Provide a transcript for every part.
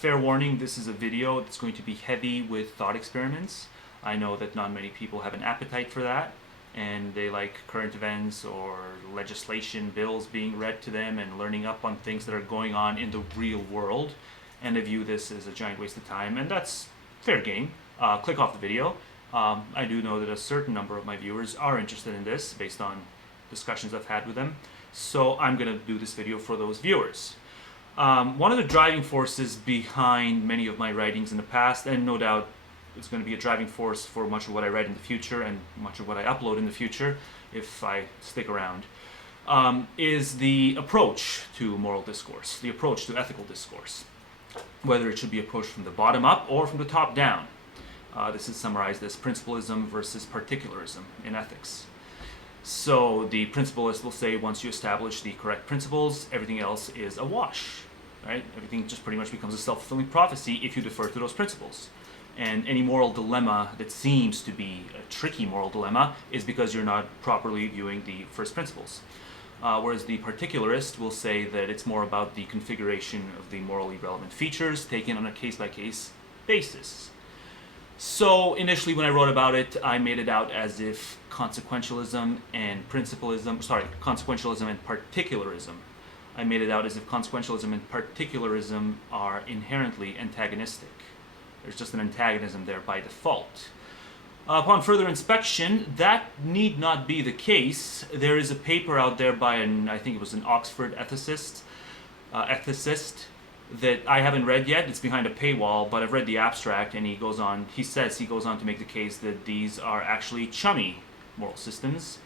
Fair warning, this is a video that's going to be heavy with thought experiments. I know that not many people have an appetite for that, and they like current events or legislation bills being read to them and learning up on things that are going on in the real world, and they view this as a giant waste of time, and that's fair game. Click off the video. I do know that a certain number of my viewers are interested in this based on discussions I've had with them, so I'm going to do this video for those viewers. One of the driving forces behind many of my writings in the past, and no doubt it's going to be a driving force for much of what I write in the future and much of what I upload in the future, if I stick around, is the approach to moral discourse, the approach to ethical discourse, whether it should be approached from the bottom up or from the top down. This is summarized as principalism versus particularism in ethics. So the principalist will say once you establish the correct principles, everything else is a wash, right? Everything just pretty much becomes a self-fulfilling prophecy if you defer to those principles. And any moral dilemma that seems to be a tricky moral dilemma is because you're not properly viewing the first principles. Whereas the particularist will say that it's more about the configuration of the morally relevant features taken on a case-by-case basis. So initially when I wrote about it, I made it out as if consequentialism and particularism. I made it out as if consequentialism and particularism are inherently antagonistic. There's just an antagonism there by default. Upon further inspection, that need not be the case. There is a paper out there by I think it was an Oxford ethicist, that I haven't read yet. It's behind a paywall, but I've read the abstract, and he goes on to make the case that these are actually chummy moral systems,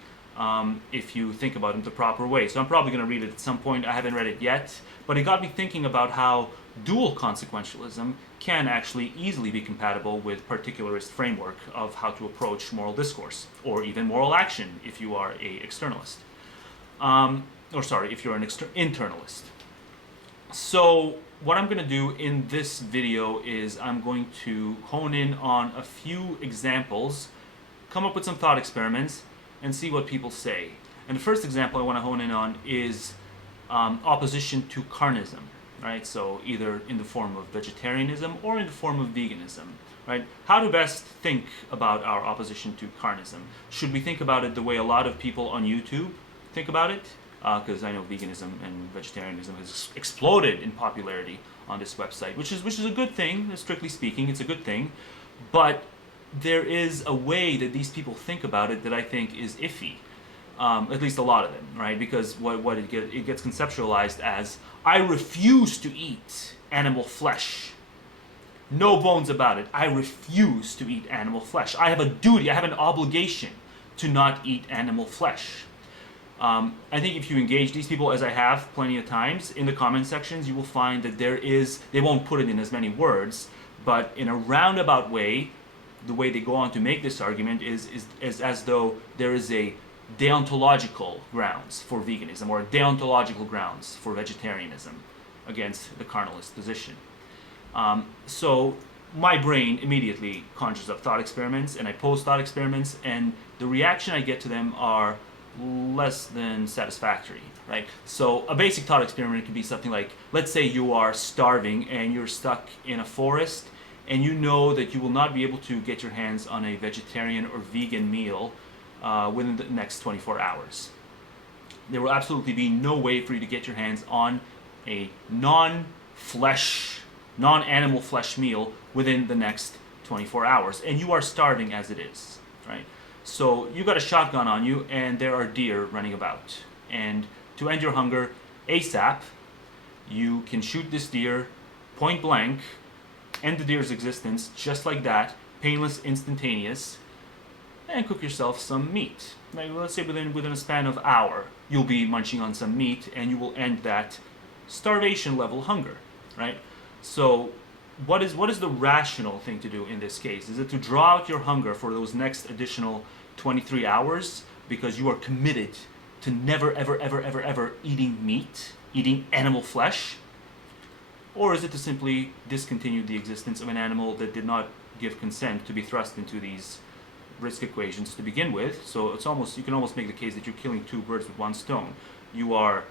if you think about them the proper way. So I'm probably going to read it at some point. I haven't read it yet, but it got me thinking about how dual consequentialism can actually easily be compatible with particularist framework of how to approach moral discourse, or even moral action if you are a externalist. If you're an internalist. So what I'm going to do in this video is I'm going to hone in on a few examples, come up with some thought experiments, and see what people say. And the first example I want to hone in on is opposition to carnism, right? So either in the form of vegetarianism or in the form of veganism, right? How to best think about our opposition to carnism. Should we think about it the way a lot of people on YouTube think about it? Because I know veganism and vegetarianism has exploded in popularity on this website, which is a good thing. Strictly speaking, it's a good thing. But there is a way that these people think about it that I think is iffy. At least a lot of them, right? Because what it gets conceptualized as, I refuse to eat animal flesh. No bones about it. I refuse to eat animal flesh. I have a duty, I have an obligation to not eat animal flesh. I think if you engage these people, as I have plenty of times, in the comment sections, you will find that they won't put it in as many words, but in a roundabout way, the way they go on to make this argument is as though there is a deontological grounds for veganism or deontological grounds for vegetarianism against the carnalist position. So my brain immediately conjures up thought experiments, and I pose thought experiments, and the reaction I get to them are less than satisfactory, right? So a basic thought experiment could be something like, let's say you are starving and you're stuck in a forest, and you know that you will not be able to get your hands on a vegetarian or vegan meal within the next 24 hours. There will absolutely be no way for you to get your hands on a non-animal flesh meal within the next 24 hours, and you are starving as it is, right? So you got a shotgun on you, and there are deer running about. And to end your hunger ASAP, you can shoot this deer point blank, end the deer's existence just like that, painless, instantaneous, and cook yourself some meat. Like, let's say within a span of an hour, you'll be munching on some meat, and you will end that starvation level hunger, right? So what is the rational thing to do in this case? Is it to draw out your hunger for those next additional 23 hours because you are committed to never, ever, ever, ever, ever eating meat, eating animal flesh? Or is it to simply discontinue the existence of an animal that did not give consent to be thrust into these risk equations to begin with? So you can almost make the case that you're killing two birds with one stone. You are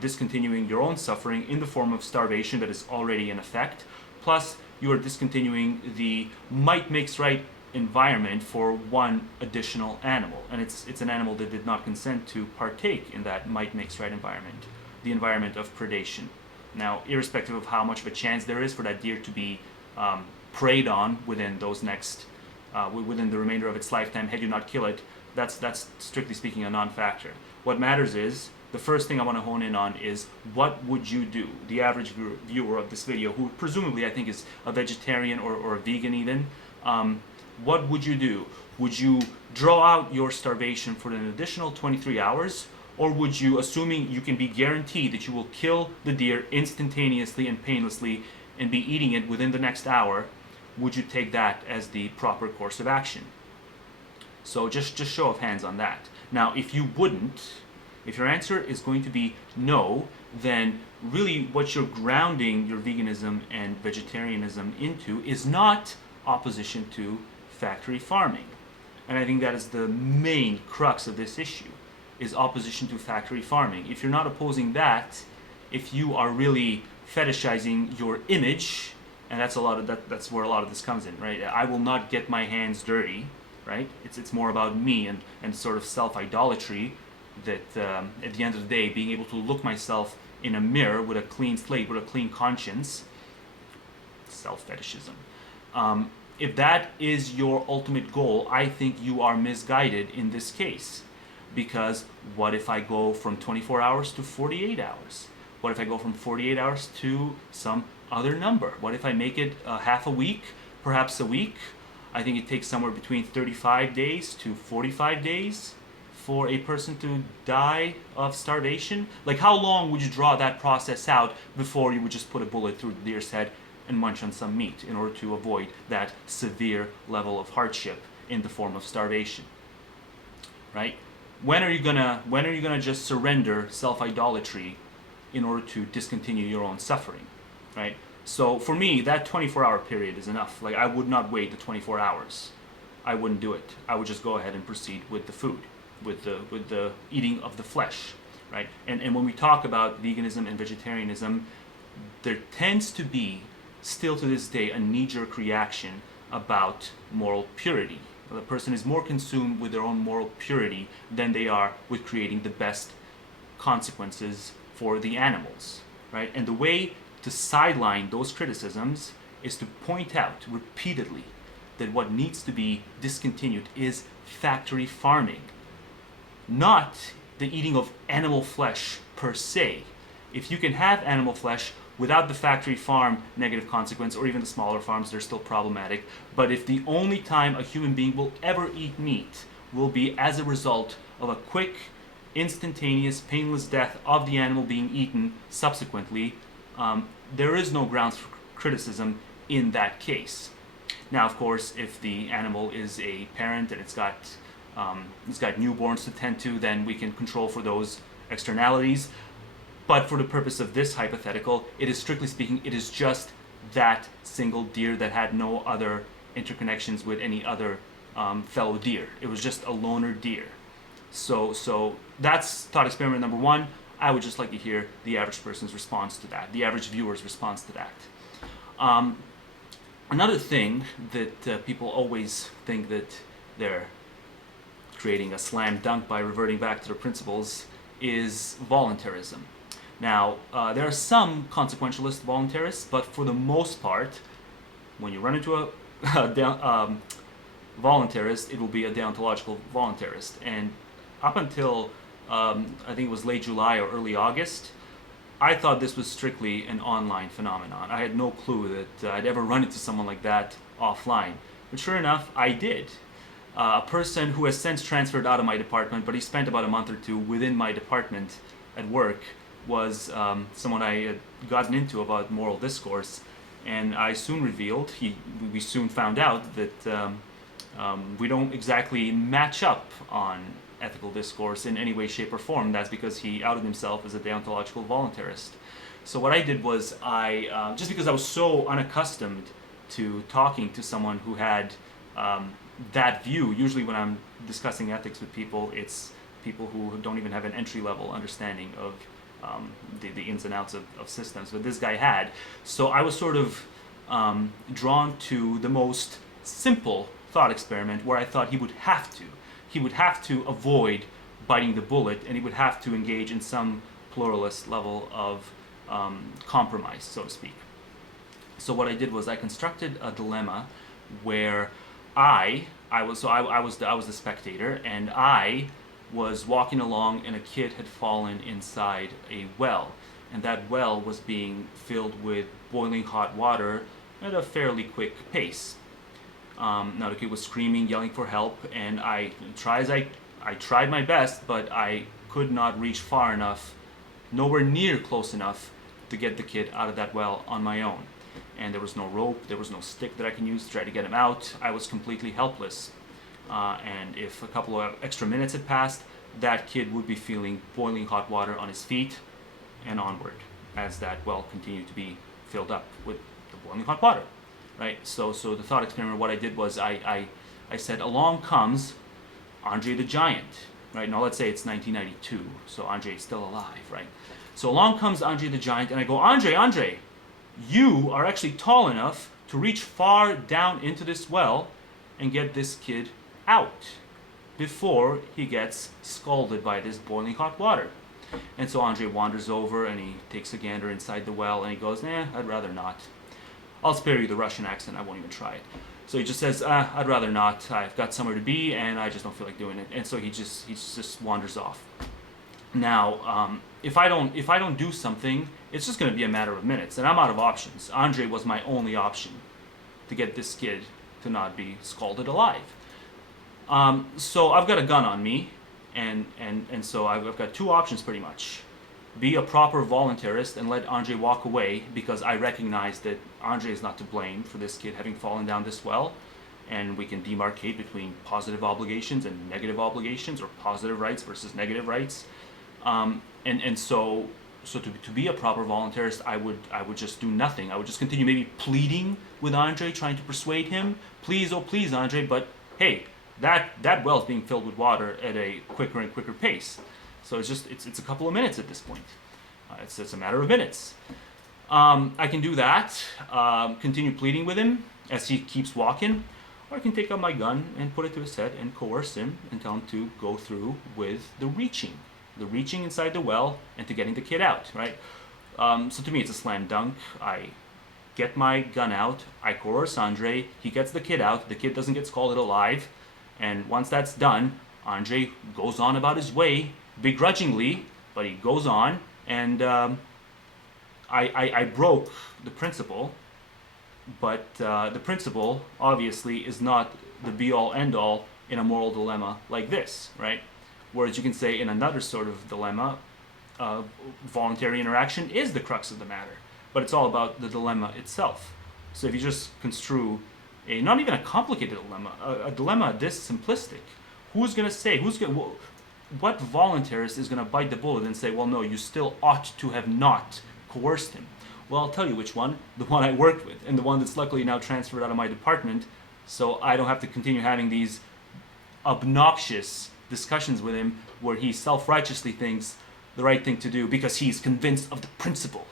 discontinuing your own suffering in the form of starvation that is already in effect, Plus, you are discontinuing the might makes right environment for one additional animal, and it's an animal that did not consent to partake in that might makes right environment, the environment of predation. Now, irrespective of how much of a chance there is for that deer to be preyed on within those next, within the remainder of its lifetime, had you not kill it, that's strictly speaking a non-factor. What matters is, the first thing I want to hone in on is, what would you do? The average viewer of this video, who presumably I think is a vegetarian or a vegan even, what would you do? Would you draw out your starvation for an additional 23 hours? Or would you, assuming you can be guaranteed that you will kill the deer instantaneously and painlessly and be eating it within the next hour, would you take that as the proper course of action? So just show of hands on that. Now, if you wouldn't, if your answer is going to be no, then really what you're grounding your veganism and vegetarianism into is not opposition to factory farming. And I think that is the main crux of this issue, is opposition to factory farming. If you're not opposing that, if you are really fetishizing your image, and that's where a lot of this comes in, right? I will not get my hands dirty, right? It's more about me and sort of self-idolatry, that at the end of the day, being able to look myself in a mirror with a clean slate, with a clean conscience, self-fetishism. If that is your ultimate goal, I think you are misguided in this case. Because what if I go from 24 hours to 48 hours? What if I go from 48 hours to some other number? What if I make it half a week, perhaps a week? I think it takes somewhere between 35 days to 45 days for a person to die of starvation. Like, how long would you draw that process out before you would just put a bullet through the deer's head and munch on some meat in order to avoid that severe level of hardship in the form of starvation, right? When are you gonna just surrender self-idolatry in order to discontinue your own suffering, right? So for me, that 24-hour period is enough. Like, I would not wait the 24 hours. I wouldn't do it. I would just go ahead and proceed with the food, with the eating of the flesh, right? And when we talk about veganism and vegetarianism, there tends to be, still to this day, a knee-jerk reaction about moral purity. The person is more consumed with their own moral purity than they are with creating the best consequences for the animals, right? And the way to sideline those criticisms is to point out repeatedly that what needs to be discontinued is factory farming, not the eating of animal flesh per se. If you can have animal flesh without the factory farm negative consequence, or even the smaller farms, they're still problematic. But if the only time a human being will ever eat meat will be as a result of a quick, instantaneous, painless death of the animal being eaten subsequently, there is no grounds for criticism in that case. Now, of course, if the animal is a parent and it's got newborns to tend to, then we can control for those externalities. But for the purpose of this hypothetical, it is, strictly speaking, it is just that single deer that had no other interconnections with any other fellow deer. It was just a loner deer. So that's thought experiment number one. I would just like to hear the average person's response to that, the average viewer's response to that. Another thing that people always think that they're creating a slam dunk by reverting back to their principles is voluntarism. Now, there are some consequentialist voluntarists, but for the most part, when you run into a voluntarist, it will be a deontological voluntarist. And up until, I think it was late July or early August, I thought this was strictly an online phenomenon. I had no clue that I'd ever run into someone like that offline. But sure enough, I did. A person who has since transferred out of my department, but he spent about a month or two within my department at work, was someone I had gotten into about moral discourse, and I soon revealed, we soon found out that we don't exactly match up on ethical discourse in any way, shape, or form. That's because he outed himself as a deontological voluntarist. So what I did was just because I was so unaccustomed to talking to someone who had that view, usually when I'm discussing ethics with people, it's people who don't even have an entry-level understanding of the ins and outs of systems, but this guy had. So I was sort of drawn to the most simple thought experiment where I thought he would have to. He would have to avoid biting the bullet, and he would have to engage in some pluralist level of compromise, so to speak. So what I did was I constructed a dilemma where I was the spectator, and I was walking along, and a kid had fallen inside a well, and that well was being filled with boiling hot water at a fairly quick pace. Now the kid was screaming, yelling for help, and I tried my best, but I could not reach far enough, nowhere near close enough, to get the kid out of that well on my own. And there was no rope, there was no stick that I can use to try to get him out. I was completely helpless. And if a couple of extra minutes had passed, that kid would be feeling boiling hot water on his feet and onward as that well continued to be filled up with the boiling hot water. Right? So the thought experiment, what I did was I said, along comes Andre the Giant. Right? Now let's say it's 1992, so Andre is still alive, right? So along comes Andre the Giant, and I go, Andre, you are actually tall enough to reach far down into this well and get this kid out before he gets scalded by this boiling hot water. And so Andre wanders over and he takes a gander inside the well and he goes, I'd rather not. I'll spare you the Russian accent, I won't even try it. So he just says, I'd rather not. I've got somewhere to be and I just don't feel like doing it. And so he just wanders off. Now, if I don't do something, it's just going to be a matter of minutes, and I'm out of options. Andre was my only option to get this kid to not be scalded alive. So I've got a gun on me, and so I've got two options pretty much. Be a proper voluntarist and let Andre walk away, because I recognize that Andre is not to blame for this kid having fallen down this well, and we can demarcate between positive obligations and negative obligations, or positive rights versus negative rights. So to be a proper voluntarist, I would just do nothing. I would just continue maybe pleading with Andre, trying to persuade him, please, oh please, Andre, but hey, that well is being filled with water at a quicker and quicker pace. So it's a couple of minutes at this point. It's a matter of minutes. I can do that, continue pleading with him as he keeps walking, or I can take out my gun and put it to his head and coerce him and tell him to go through with the reaching inside the well and to getting the kid out, right? So to me, it's a slam dunk. I get my gun out, I coerce Andre, he gets the kid out, the kid doesn't get scalded alive, and once that's done, Andre goes on about his way, begrudgingly, but he goes on, and I broke the principle, but the principle, obviously, is not the be-all, end-all in a moral dilemma like this, right? Whereas you can say in another sort of dilemma, voluntary interaction is the crux of the matter, but it's all about the dilemma itself. So if you just construe not even a complicated dilemma, a dilemma this simplistic, who's going to say, what voluntarist is going to bite the bullet and say, well, no, you still ought to have not coerced him? Well, I'll tell you which one, the one I worked with, and the one that's luckily now transferred out of my department, so I don't have to continue having these obnoxious discussions with him where he self-righteously thinks the right thing to do because he's convinced of the principle,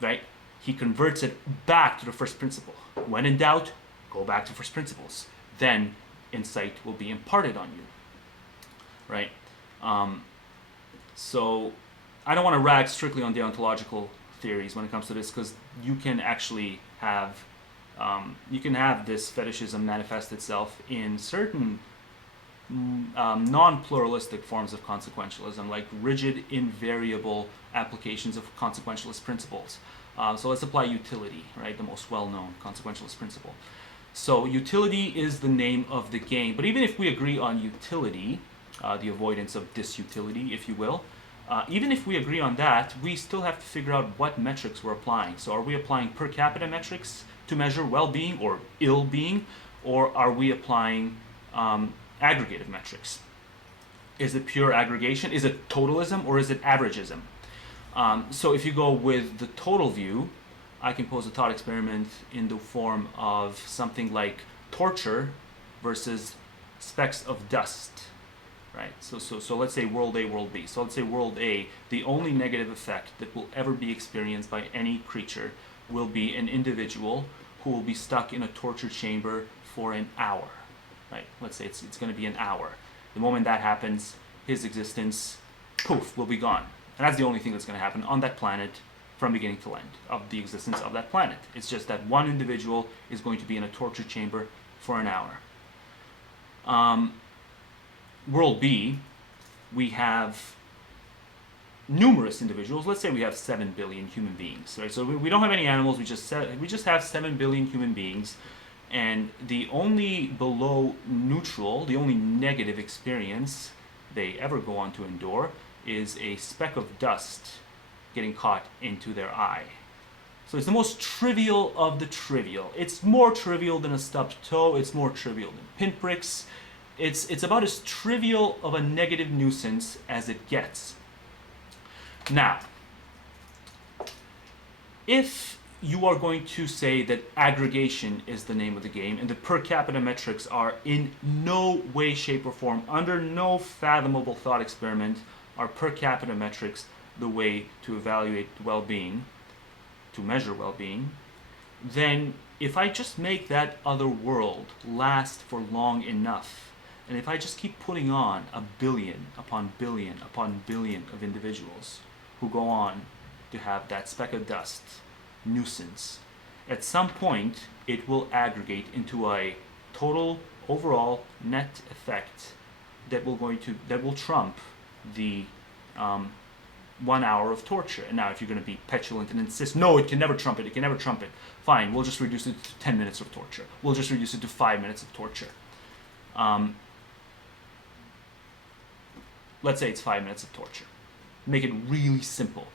right? He converts it back to the first principle. When in doubt, go back to first principles. Then insight will be imparted on you, right? So I don't want to rag strictly on deontological theories when it comes to this, because you can actually have this fetishism manifest itself in certain non-pluralistic forms of consequentialism, like rigid, invariable applications of consequentialist principles. So let's apply utility, right? The most well-known consequentialist principle. So utility is the name of the game. But even if we agree on utility, the avoidance of disutility, if you will, even if we agree on that, we still have to figure out what metrics we're applying. So are we applying per capita metrics to measure well-being or ill-being, or are we applying aggregative metrics? Is it pure aggregation? Is it totalism, or is it averagism? So if you go with the total view, I can pose a thought experiment in the form of something like torture versus specks of dust, right? So let's say world A, world B. So let's say world A, the only negative effect that will ever be experienced by any creature will be an individual who will be stuck in a torture chamber for an hour, right? Let's say it's going to be an hour. The moment that happens, his existence, poof, will be gone. And that's the only thing that's going to happen on that planet from beginning to end of the existence of that planet. It's just that one individual is going to be in a torture chamber for an hour. World B, we have numerous individuals. Let's say we have 7 billion human beings, right? So we don't have any animals. We just have 7 billion human beings, and the only below neutral, the only negative experience they ever go on to endure is a speck of dust getting caught into their eye. So it's the most trivial of the trivial. It's more trivial than a stubbed toe. It's more trivial than pinpricks. It's about as trivial of a negative nuisance as it gets. Now, if you are going to say that aggregation is the name of the game and the per capita metrics are in no way, shape, or form, under no fathomable thought experiment, are per capita metrics the way to evaluate well-being, to measure well-being, then if I just make that other world last for long enough, and if I just keep putting on a billion upon billion upon billion of individuals who go on to have that speck of dust nuisance, at some point it will aggregate into a total overall net effect that will trump the 1 hour of torture. And now if you're going to be petulant and insist, no, it can never trump it, fine, we'll just reduce it to 10 minutes of torture. We'll just reduce it to 5 minutes of torture. Let's say it's 5 minutes of torture. Make it really simple.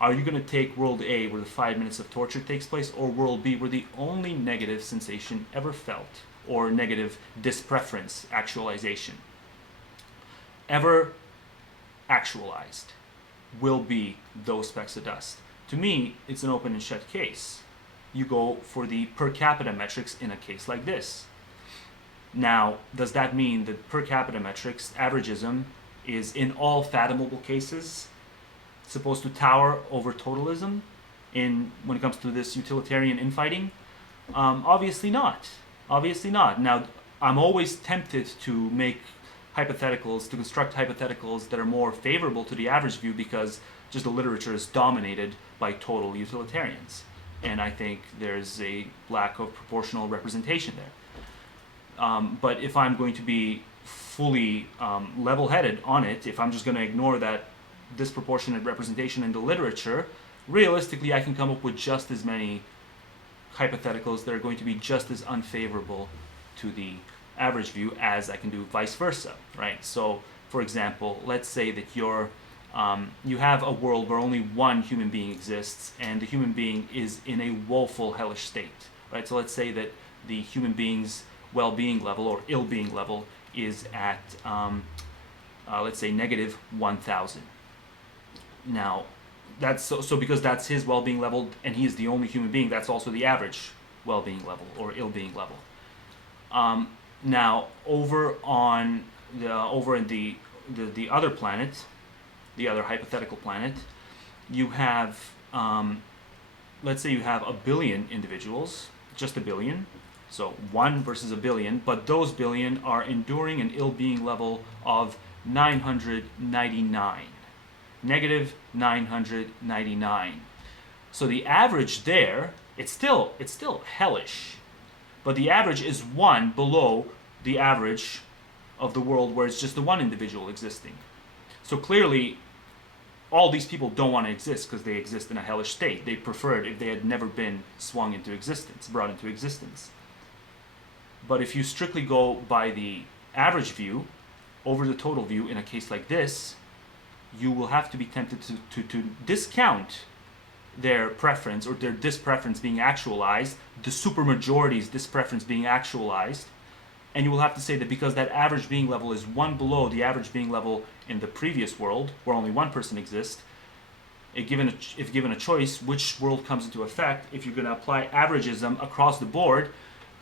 Are you going to take World A, where the 5 minutes of torture takes place, or World B, where the only negative sensation ever felt, or negative dispreference actualization ever actualized, will be those specks of dust? To me, it's an open and shut case. You go for the per capita metrics in a case like this. Now, does that mean that per capita metrics, averagism, is in all fathomable cases supposed to tower over totalism when it comes to this utilitarian infighting? Obviously not. Obviously not. Now, I'm always tempted to make hypotheticals, to construct hypotheticals that are more favorable to the average view, because just the literature is dominated by total utilitarians. And I think there's a lack of proportional representation there. But if I'm going to be fully level-headed on it, if I'm just going to ignore that disproportionate representation in the literature, realistically I can come up with just as many hypotheticals that are going to be just as unfavorable to the average view as I can do vice versa, right? So, for example, let's say that you have a world where only one human being exists, and the human being is in a woeful, hellish state, right? So let's say that the human being's well-being level or ill-being level is at, let's say, negative 1,000. Now, that's so because that's his well-being level, and he is the only human being. That's also the average well-being level or ill-being level. Now, over in the other planet, the other hypothetical planet, you have, let's say you have a billion individuals, just a billion, so 1 versus a billion, but those billion are enduring an ill-being level of 999, negative 999. So the average there, it's still hellish, but the average is 1 below the average of the world where it's just the one individual existing. So clearly, all these people don't want to exist because they exist in a hellish state. They prefer it if they had never been swung into existence, brought into existence. But if you strictly go by the average view over the total view in a case like this, you will have to be tempted to discount their preference or their dispreference being actualized, the supermajority's dispreference being actualized, and you will have to say that because that average being level is 1 below the average being level in the previous world, where only one person exists, if given a choice, which world comes into effect, if you're going to apply averagism across the board,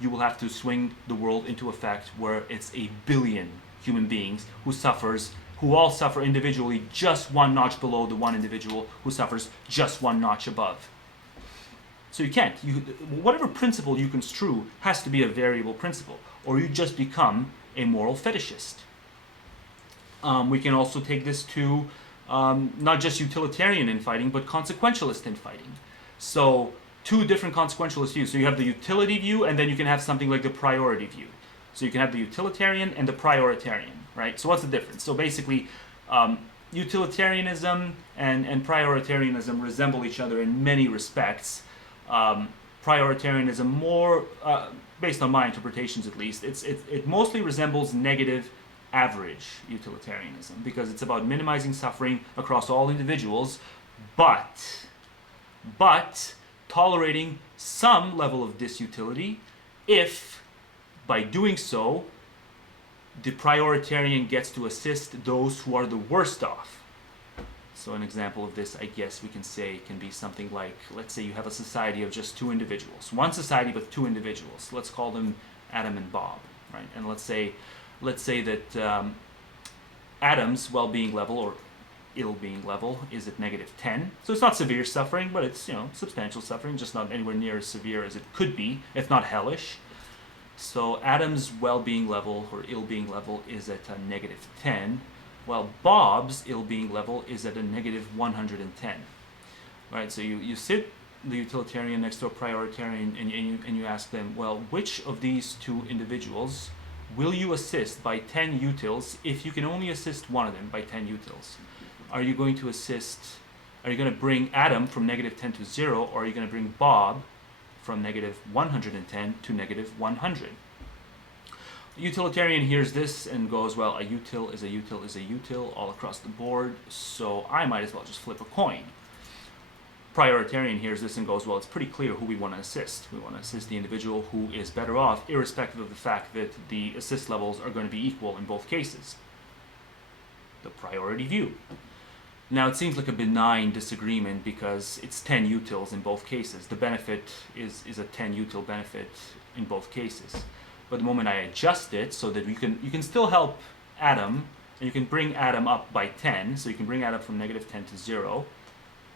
you will have to swing the world into effect where it's a billion human beings who all suffer individually just 1 notch below the one individual who suffers just 1 notch above. So you can't. Whatever principle you construe has to be a variable principle, or you just become a moral fetishist. We can also take this to not just utilitarian infighting, but consequentialist infighting. So two different consequentialist views. So you have the utility view, and then you can have something like the priority view. So you can have the utilitarian and the prioritarian, right? So what's the difference? So basically, utilitarianism and prioritarianism resemble each other in many respects. Prioritarianism more, based on my interpretations at least, it mostly resembles negative average utilitarianism, because it's about minimizing suffering across all individuals, but tolerating some level of disutility if, by doing so, the prioritarian gets to assist those who are the worst off. So an example of this, I guess we can say, can be something like, let's say you have a society of just two individuals. One society with two individuals. Let's call them Adam and Bob, right? And let's say that Adam's well-being level or ill-being level is at -10. So it's not severe suffering, but it's, substantial suffering, just not anywhere near as severe as it could be, if not hellish. So Adam's well-being level or ill-being level is at a -10, while Bob's ill-being level is at a -110. Right? So you sit the utilitarian next to a prioritarian and you ask them, well, which of these two individuals will you assist by 10 utils if you can only assist one of them by 10 utils? Are you going to bring Adam from -10 to 0, or are you going to bring Bob from -110 to -100? The utilitarian hears this and goes, well, a util is a util is a util all across the board, so I might as well just flip a coin. Prioritarian hears this and goes, well, it's pretty clear who we want to assist. We want to assist the individual who is better off, irrespective of the fact that the assist levels are going to be equal in both cases. The priority view. Now, it seems like a benign disagreement because it's 10 utils in both cases. The benefit is a 10 util benefit in both cases. But the moment I adjust it so that you can still help Adam, and you can bring Adam up by 10, so you can bring Adam from -10 to 0,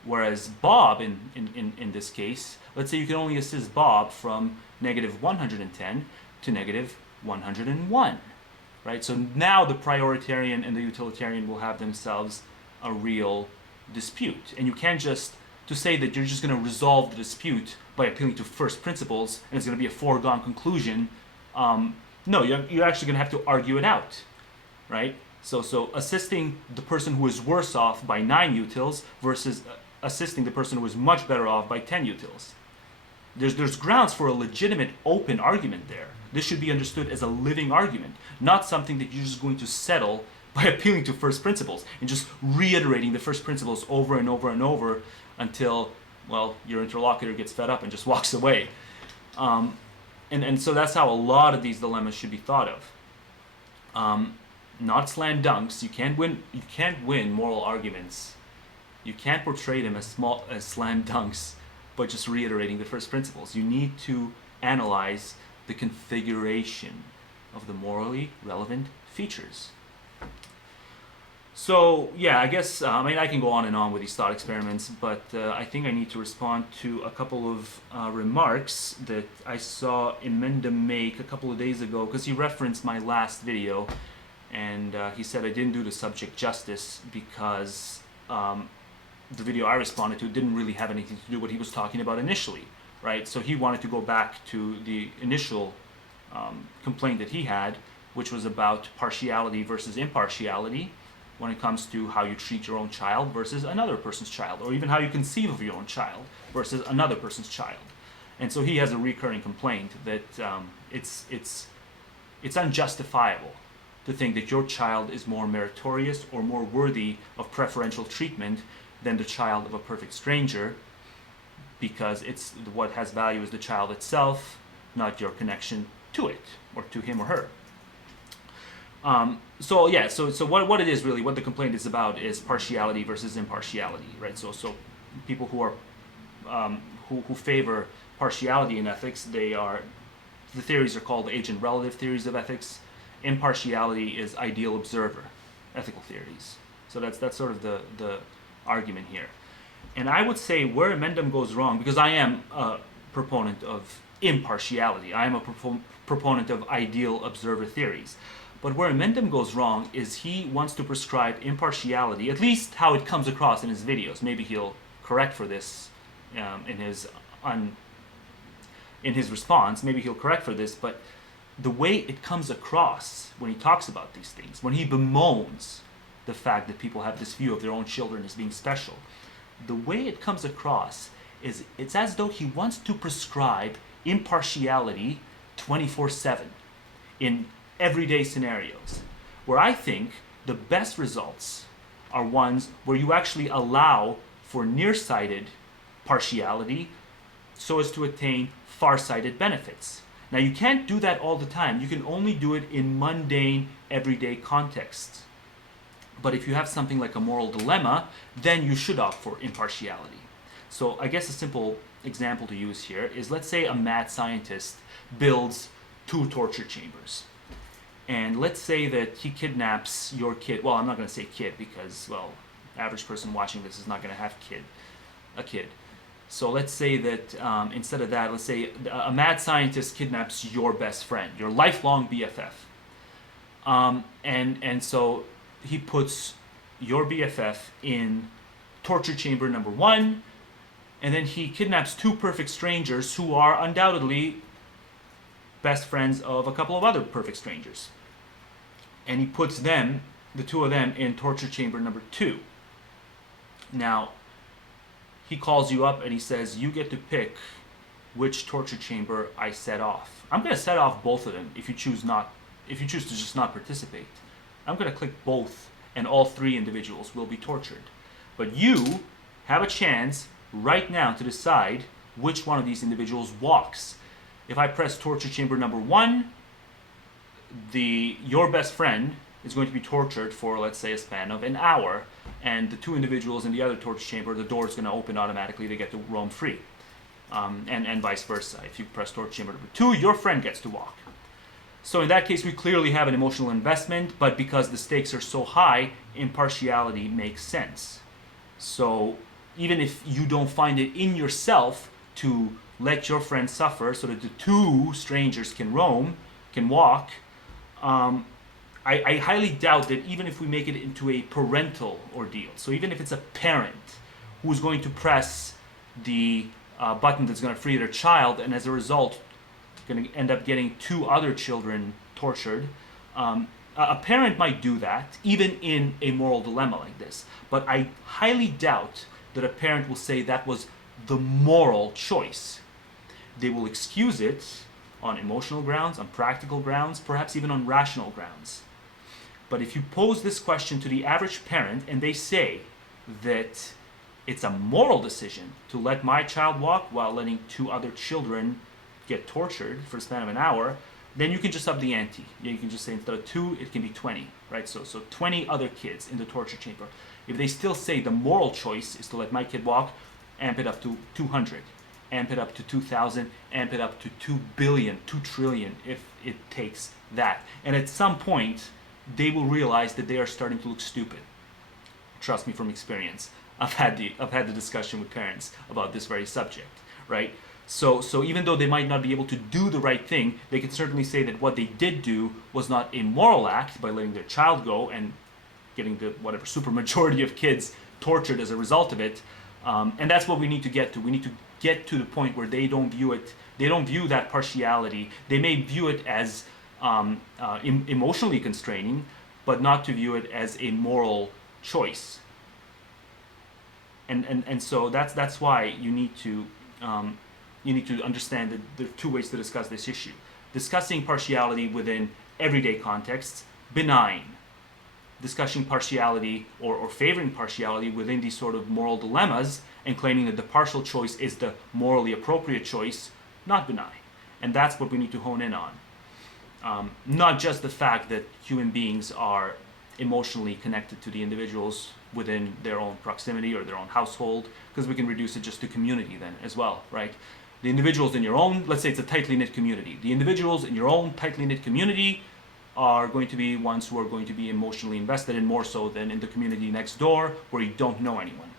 whereas Bob, in this case, let's say you can only assist Bob from -110 to -101, right? So now the prioritarian and the utilitarian will have themselves a real dispute. And you can't just, to say that you're just going to resolve the dispute by appealing to first principles and it's going to be a foregone conclusion. No, you're actually going to have to argue it out, right? So assisting the person who is worse off by 9 utils versus assisting the person who is much better off by 10 utils. There's grounds for a legitimate open argument there. This should be understood as a living argument, not something that you're just going to settle by appealing to first principles and just reiterating the first principles over and over and over until, well, your interlocutor gets fed up and just walks away. And so that's how a lot of these dilemmas should be thought of. Not slam dunks. You can't win moral arguments. You can't portray them as slam dunks, but just reiterating the first principles. You need to analyze the configuration of the morally relevant features. So yeah, I guess I can go on and on with these thought experiments, but I think I need to respond to a couple of remarks that I saw Emenda make a couple of days ago, because he referenced my last video, and he said I didn't do the subject justice because the video I responded to didn't really have anything to do with what he was talking about initially, right? So he wanted to go back to the initial complaint that he had, which was about partiality versus impartiality when it comes to how you treat your own child versus another person's child, or even how you conceive of your own child versus another person's child. And so he has a recurring complaint that it's unjustifiable to think that your child is more meritorious or more worthy of preferential treatment than the child of a perfect stranger, because it's what has value is the child itself, not your connection to it or to him or her. So what it is really, what the complaint is about is partiality versus impartiality, right? So people who are who favor partiality in ethics, the theories are called agent-relative theories of ethics. Impartiality is ideal observer ethical theories. So that's sort of the argument here. And I would say where Emendem goes wrong, because I am a proponent of impartiality, I am a proponent of ideal observer theories. But where Emendem goes wrong is he wants to prescribe impartiality, at least how it comes across in his videos. Maybe he'll correct for this in his response. Maybe he'll correct for this, but the way it comes across when he talks about these things, when he bemoans the fact that people have this view of their own children as being special, the way it comes across is it's as though he wants to prescribe impartiality 24/7 in everyday scenarios, where I think the best results are ones where you actually allow for nearsighted partiality so as to attain far-sighted benefits. Now, you can't do that all the time. You can only do it in mundane, everyday contexts. But if you have something like a moral dilemma, then you should opt for impartiality. So I guess a simple example to use here is, let's say a mad scientist builds 2 torture chambers. And let's say that he kidnaps your kid. Well, I'm not going to say kid because, well, average person watching this is not going to have a kid. So let's say that instead of that, let's say a mad scientist kidnaps your best friend, your lifelong BFF. And so he puts your BFF in torture chamber number 1, and then he kidnaps 2 perfect strangers who are undoubtedly best friends of a couple of other perfect strangers. And he puts them, the 2 of them, in torture chamber number 2. Now, he calls you up and he says, you get to pick which torture chamber I set off. I'm going to set off both of them if you choose to just not participate. I'm going to click both, and all 3 individuals will be tortured. But you have a chance right now to decide which one of these individuals walks. If I press torture chamber number 1, your best friend is going to be tortured for, let's say, a span of an hour, and the 2 individuals in the other torture chamber, the door is going to open automatically, they get to roam free. And vice versa. If you press torture chamber number 2, your friend gets to walk. So in that case, we clearly have an emotional investment, but because the stakes are so high, impartiality makes sense. So even if you don't find it in yourself to let your friend suffer so that the 2 strangers can walk, I highly doubt that even if we make it into a parental ordeal, so even if it's a parent who's going to press the button that's going to free their child, and as a result going to end up getting 2 other children tortured, a parent might do that even in a moral dilemma like this, but I highly doubt that a parent will say that was the moral choice. They will excuse it on emotional grounds, on practical grounds, perhaps even on rational grounds. But if you pose this question to the average parent and they say that it's a moral decision to let my child walk while letting 2 other children get tortured for a span of an hour, then you can just up the ante. You can just say instead of 2, it can be 20, right? So 20 other kids in the torture chamber. If they still say the moral choice is to let my kid walk, amp it up to 200, amp it up to 2,000, amp it up to 2 billion, 2 trillion if it takes that. And at some point, they will realize that they are starting to look stupid. Trust me from experience. I've had the discussion with parents about this very subject, right? So even though they might not be able to do the right thing, they can certainly say that what they did do was not a moral act by letting their child go and getting the whatever supermajority of kids tortured as a result of it. And that's what we need to get to. We need to get to the point where they don't view that partiality. They may view it as emotionally constraining, but not to view it as a moral choice. And so that's why you need to understand that there are 2 ways to discuss this issue. Discussing partiality within everyday contexts, benign. Discussing partiality or favoring partiality within these sort of moral dilemmas and claiming that the partial choice is the morally appropriate choice, not benign. And that's what we need to hone in on. Not just the fact that human beings are emotionally connected to the individuals within their own proximity or their own household, because we can reduce it just to community then as well, right? The individuals in your own, let's say it's a tightly knit community. The individuals in your own tightly knit community are going to be ones who are going to be emotionally invested in more so than in the community next door where you don't know anyone.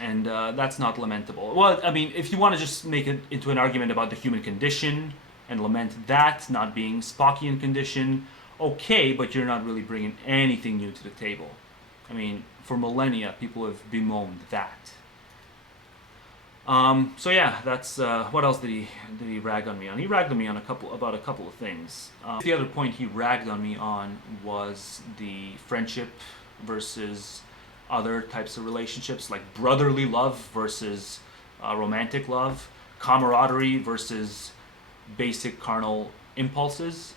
And that's not lamentable. Well, I mean, if you want to just make it into an argument about the human condition and lament that not being Spockian condition, okay, but you're not really bringing anything new to the table. I mean, for millennia, people have bemoaned that. So yeah, that's what else did he rag on me on? He ragged on me on about a couple of things. The other point he ragged on me on was the friendship versus other types of relationships, like brotherly love versus romantic love, camaraderie versus basic carnal impulses.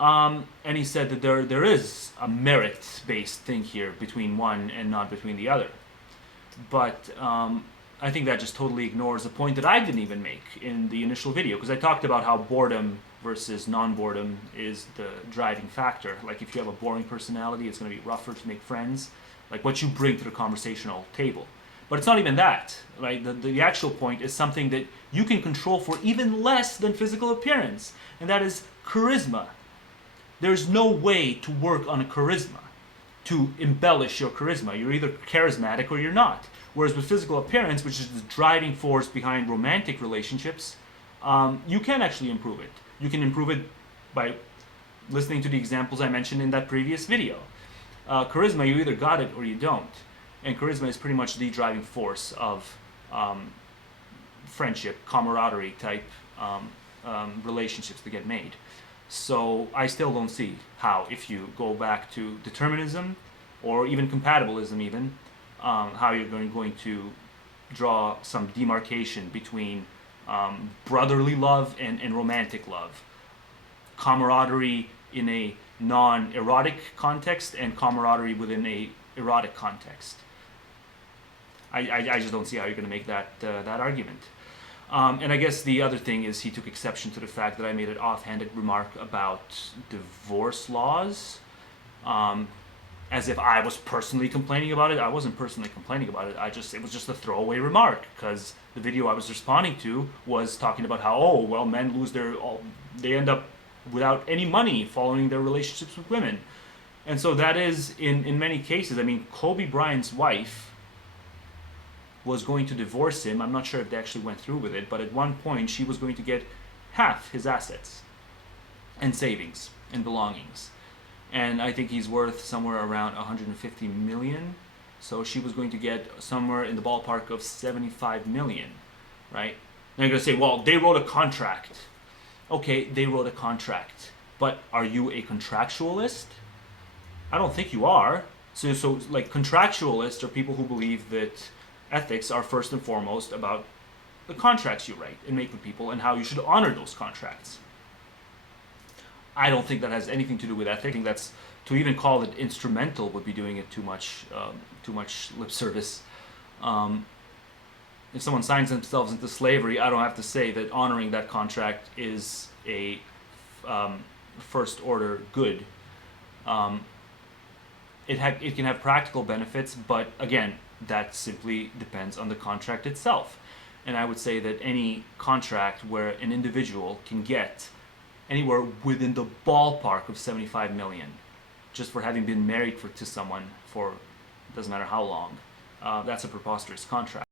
And he said that there is a merit-based thing here between one and not between the other. But I think that just totally ignores a point that I didn't even make in the initial video, because I talked about how boredom versus non-boredom is the driving factor. Like if you have a boring personality, it's going to be rougher to make friends, like what you bring to the conversational table. But it's not even that, right? The actual point is something that you can control for even less than physical appearance, and that is charisma. There's no way to work on a charisma, to embellish your charisma. You're either charismatic or you're not. Whereas with physical appearance, which is the driving force behind romantic relationships, you can actually improve it. You can improve it by listening to the examples I mentioned in that previous video. Charisma, you either got it or you don't. And charisma is pretty much the driving force of friendship, camaraderie type relationships that get made. So I still don't see how, if you go back to determinism or even compatibilism even, how you're going to draw some demarcation between brotherly love and romantic love. Camaraderie in a non-erotic context and camaraderie within a erotic context. I just don't see how you're going to make that argument. And I guess the other thing is he took exception to the fact that I made an offhanded remark about divorce laws, as if I was personally complaining about it. I wasn't personally complaining about it. It was just a throwaway remark, because the video I was responding to was talking about how, men lose they end up without any money following their relationships with women. And so that is, in many cases, I mean, Kobe Bryant's wife was going to divorce him. I'm not sure if they actually went through with it, but at one point she was going to get half his assets and savings and belongings. And I think he's worth somewhere around 150 million. So she was going to get somewhere in the ballpark of 75 million, right? Now you're going to say, well, they wrote a contract. Okay, they wrote a contract. But are you a contractualist? I don't think you are. So like contractualists are people who believe that ethics are first and foremost about the contracts you write and make with people and how you should honor those contracts. I don't think that has anything to do with ethics. I think that's, to even call it instrumental would be doing it too much lip service. If someone signs themselves into slavery, I don't have to say that honoring that contract is a first order good. It can have practical benefits, but again, that simply depends on the contract itself. And I would say that any contract where an individual can get anywhere within the ballpark of 75 million just for having been married to someone for doesn't matter how long, that's a preposterous contract.